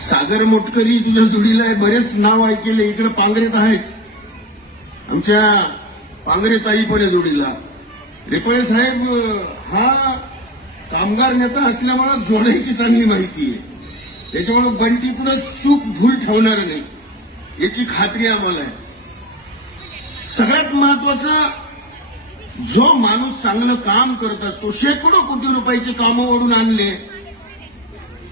सागर मोटकरी तुझ्या जोडीला आहे, बरेच नाव ऐकले. इकडे पांगरेत आहेच, आमच्या पांगरे ताई पण आहे जोडीला. रेपळे साहेब हा कामगार नेता असल्यामुळे जोडायची चांगली माहिती आहे, त्याच्यामुळे बंटी कुठं चूक भूल ठेवणार नाही याची खात्री आम्हाला आहे. सगळ्यात महत्वाचं, जो माणूस चांगलं काम करत असतो, शेकडो कोटी रुपयाचे कामं ओढून आणले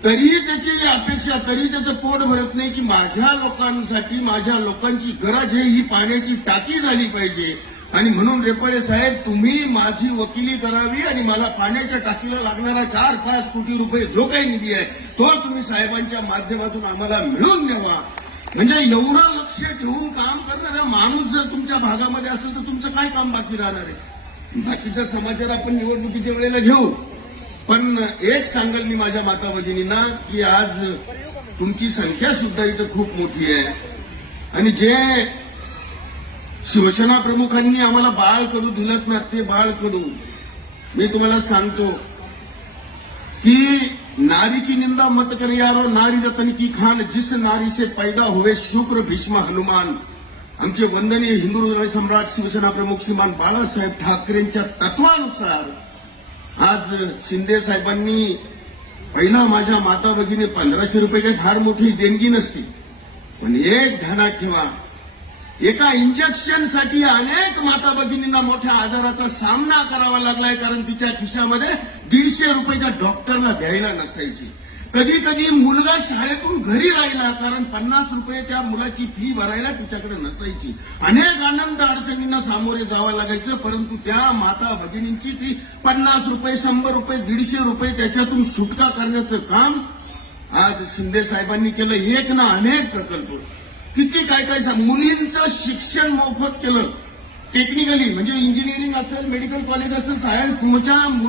तरी त्याची अपेक्षा, तरी त्याचं पोट भरत नाही की माझ्या लोकांसाठी, माझ्या लोकांची गरज आहे ही पाण्याची टाकी झाली पाहिजे. आणि म्हणून रेपळे साहेब तुम्ही माझी वकिली करावी आणि मला पाण्याच्या टाकीला लागणारा 4-5 कोटी रुपये जो काही निधी आहे तो तुम्ही साहेबांच्या माध्यमातून आम्हाला मिळवून द्यावा. म्हणजे एवढं लक्ष ठेवून काम करणारा माणूस जर तुमच्या भागामध्ये असेल तर तुमचं काय काम बाकी राहणार आहे. बाकीचा समाचार आपण निवडणुकीच्या वेळेला घेऊ. पण एक सांगेल मी माझ्या माता भगिनींना की आज तुमची संख्या सुद्धा इथं खूप मोठी आहे. आणि जे शिवसेना प्रमुखांनी आम्हाला बाळकडू दिलं ना, ते बाळकडू मी तुम्हाला सांगतो की नारी की निंदा मत कर यारो, नारी रतन की खान, जिस नारी से पैदा हुए शुक्र भीष्म हनुमान. आमचे वंदनीय हिंदू हृदय सम्राट शिवसेना प्रमुख श्रीमान बाळासाहेब ठाकरेंच्या तत्वानुसार आज शिंदे साहेबांनी पहिला माझ्या माता भगिनी 1500 रुपये काही फार मोठी देणगी नसती, पण एक ध्यानात ठेवा, एका इंजेक्शनसाठी अनेक माता भगिनींना मोठ्या आजाराचा सामना करावा लागलाय, कारण तिच्या खिशामध्ये 150 रुपये त्या डॉक्टरला द्यायला नसायची. कधी कधी मुलगा शाळेतून घरी राहिला कारण 50 रुपये त्या मुलाची फी भरायला तिच्याकडे नसायची. अनेक आनंद अडचणींना सामोरे जावं लागायचं, परंतु त्या माता भगिनींची ती 50 रुपये, 100 रुपये, 150 रुपये त्याच्यातून सुटका करण्याचं काम आज शिंदे साहेबांनी केलं. एक ना अनेक प्रकल्प, किती काय काय सांग. मुलींचं शिक्षण मोफत केलं, टेक्निकली म्हणजे इंजिनिअरिंग असेल, मेडिकल कॉलेज असेल, सायन्स, तुमच्या मुली